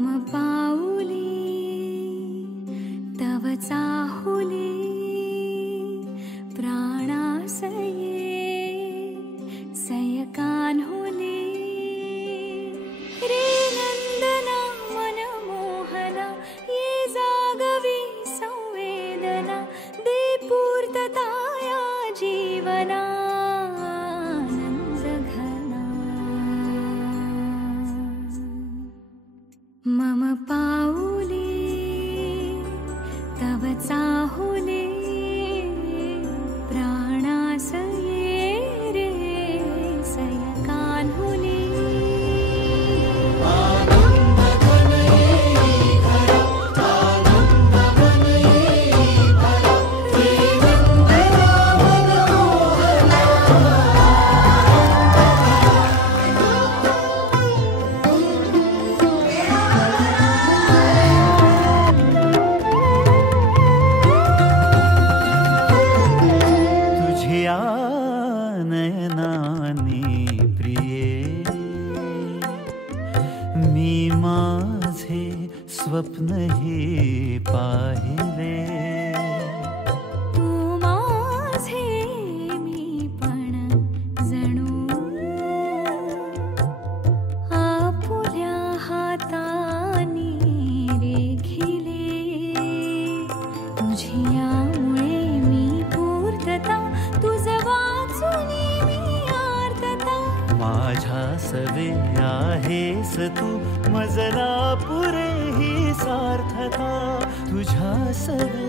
मम पाऊली तव चाहुली प्राणासये सयकान्हुली रे नंदना मनमोहना ये जागवी संवेदना दे पूर्तता या जीवना मम पाऊली तव चाहुली प्राणासये रे सयकान्हुली नयनानी प्रिये मी माझे स्वप्न हे पाहिले तू माझे मी पण जणू आपुल्या हातानी रेखिले तुझ्यामुळे मी पूर्तता तुझ वाचुनी मी आर्तता माझ्या सवे आहेस तू मजला पुरे ही सार्थता तुझ्या सवे